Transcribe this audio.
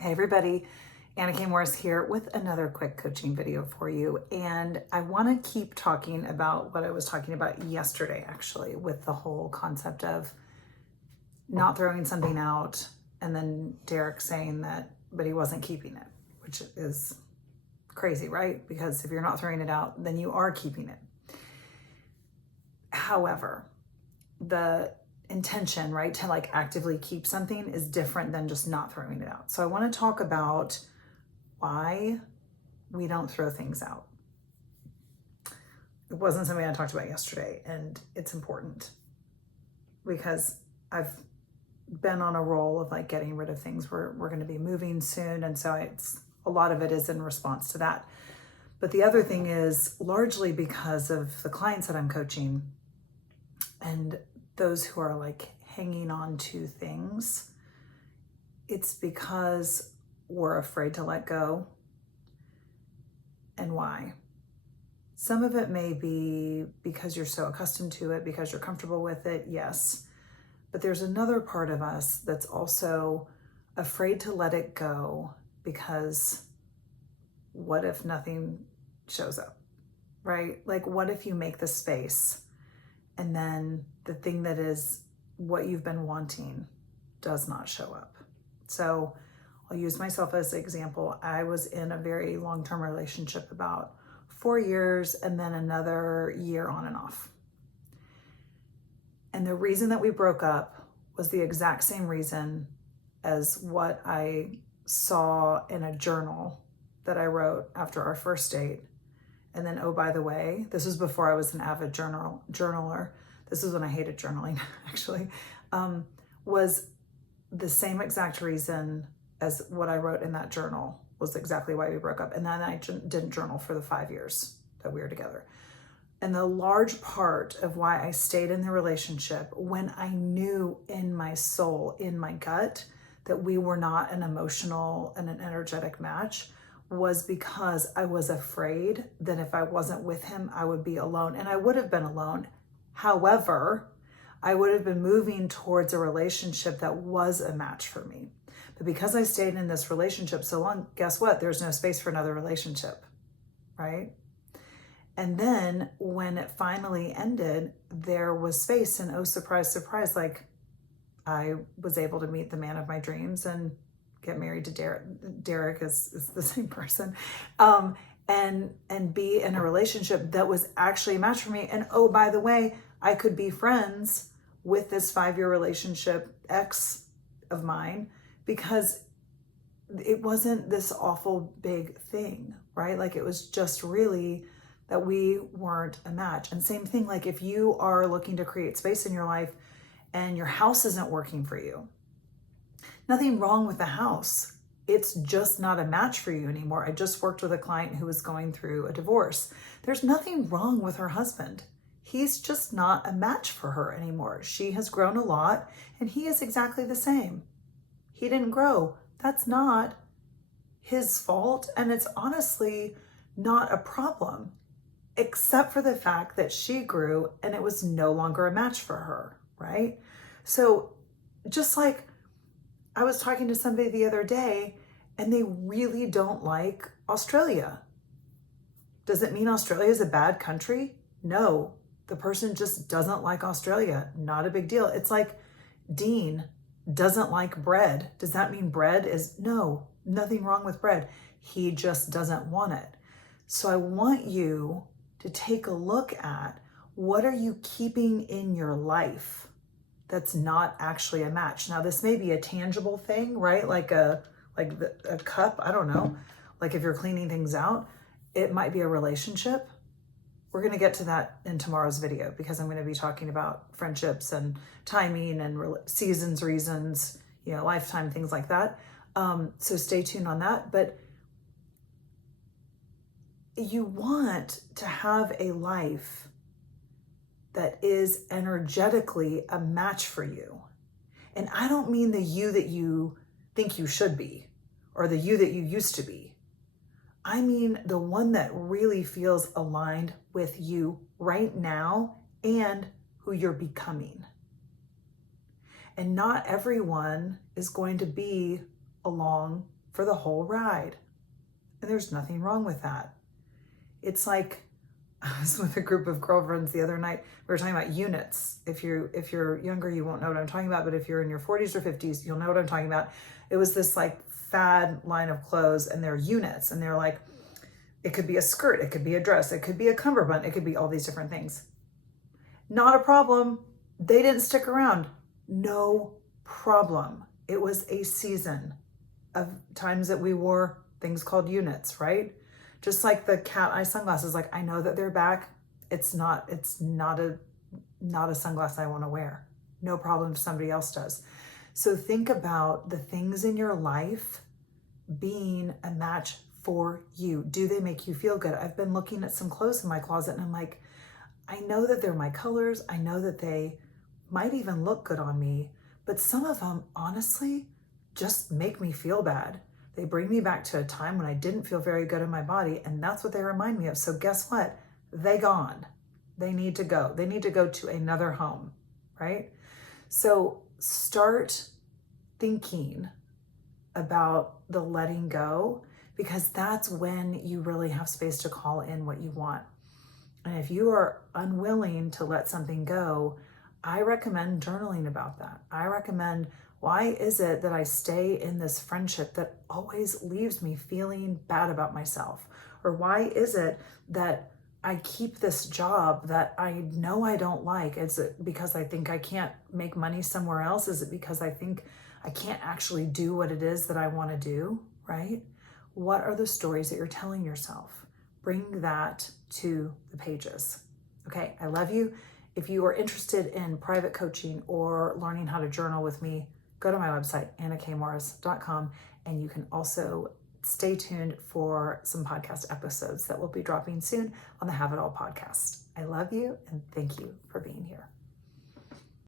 Hey everybody, Anna K. Morris here with another quick coaching video for you. And I want to keep talking about what I was talking about yesterday, actually, with the whole concept of not throwing something out and then Derek saying that, but he wasn't keeping it, which is crazy, right? Because if you're not throwing it out, then you are keeping it. However, the intention, right, to like actively keep something is different than just not throwing it out. So I want to talk about why we don't throw things out. It wasn't something I talked about yesterday, and it's important because I've been on a roll of like getting rid of things. We're going to be moving soon, and so it's a lot of it is in response to that. But the other thing is largely because of the clients that I'm coaching and those who are like hanging on to things, it's because we're afraid to let go. And why? Some of it may be because you're so accustomed to it, because you're comfortable with it, yes. But there's another part of us that's also afraid to let it go because what if nothing shows up, right? Like what if you make the space and then the thing that is what you've been wanting does not show up? So I'll use myself as an example. I was in a very long-term relationship, about 4 years, and then another year on and off. And the reason that we broke up was the exact same reason as what I saw in a journal that I wrote after our first date. And then, oh, by the way, this was before I was an avid journaler. This is when I hated journaling, actually, was the same exact reason as what I wrote in that journal was exactly why we broke up. And then I didn't journal for the 5 years that we were together. And the large part of why I stayed in the relationship when I knew in my soul, in my gut, that we were not an emotional and an energetic match was because I was afraid that if I wasn't with him, I would be alone. And I would have been alone. However, I would have been moving towards a relationship that was a match for me. But because I stayed in this relationship so long, guess what? There's no space for another relationship, right? And then when it finally ended, there was space, and oh, surprise, surprise, like I was able to meet the man of my dreams and get married to Derek. Derek is the same person, and be in a relationship that was actually a match for me. And oh, by the way, I could be friends with this 5-year relationship ex of mine because it wasn't this awful big thing, right? Like it was just really that we weren't a match. And same thing, like if you are looking to create space in your life and your house isn't working for you, nothing wrong with the house. It's just not a match for you anymore. I just worked with a client who was going through a divorce. There's nothing wrong with her husband. He's just not a match for her anymore. She has grown a lot and he is exactly the same. He didn't grow. That's not his fault. And it's honestly not a problem, except for the fact that she grew and it was no longer a match for her, right? So just like I was talking to somebody the other day and they really don't like Australia. Does it mean Australia is a bad country? No, the person just doesn't like Australia. Not a big deal. It's like Dean doesn't like bread. Does that mean bread is, no, nothing wrong with bread. He just doesn't want it. So I want you to take a look at what are you keeping in your life that's not actually a match. Now, this may be a tangible thing, right? Like a cup, I don't know. Like if you're cleaning things out, it might be a relationship. We're going to get to that in tomorrow's video because I'm going to be talking about friendships and timing and seasons, reasons, lifetime, things like that. So stay tuned on that. But you want to have a life that is energetically a match for you. And I don't mean the you that you think you should be or the you that you used to be. I mean the one that really feels aligned with you right now and who you're becoming. And not everyone is going to be along for the whole ride. And there's nothing wrong with that. It's like, I was with a group of girlfriends the other night. We were talking about units. If you're younger, you won't know what I'm talking about, but if you're in your 40s or 50s, you'll know what I'm talking about. It was this like fad line of clothes, and they're units, and they're like, it could be a skirt, it could be a dress, it could be a cummerbund, it could be all these different things. Not a problem. They didn't stick around. No problem. It was a season of times that we wore things called units, right? Just like the cat eye sunglasses, like I know that they're back. It's not a sunglass I want to wear. No problem if somebody else does. So think about the things in your life being a match for you. Do they make you feel good? I've been looking at some clothes in my closet and I'm like, I know that they're my colors. I know that they might even look good on me, but some of them honestly just make me feel bad. They bring me back to a time when I didn't feel very good in my body, and that's what they remind me of. So guess what? They gone. They need to go. They need to go to another home, right? So start thinking about the letting go, because that's when you really have space to call in what you want. And if you are unwilling to let something go, I recommend journaling about that. I recommend, why is it that I stay in this friendship that always leaves me feeling bad about myself? Or why is it that I keep this job that I know I don't like? Is it because I think I can't make money somewhere else? Is it because I think I can't actually do what it is that I want to do, right? What are the stories that you're telling yourself? Bring that to the pages. Okay, I love you. If you are interested in private coaching or learning how to journal with me, go to my website, annakmorris.com, and you can also stay tuned for some podcast episodes that will be dropping soon on the Have It All podcast. I love you, and thank you for being here.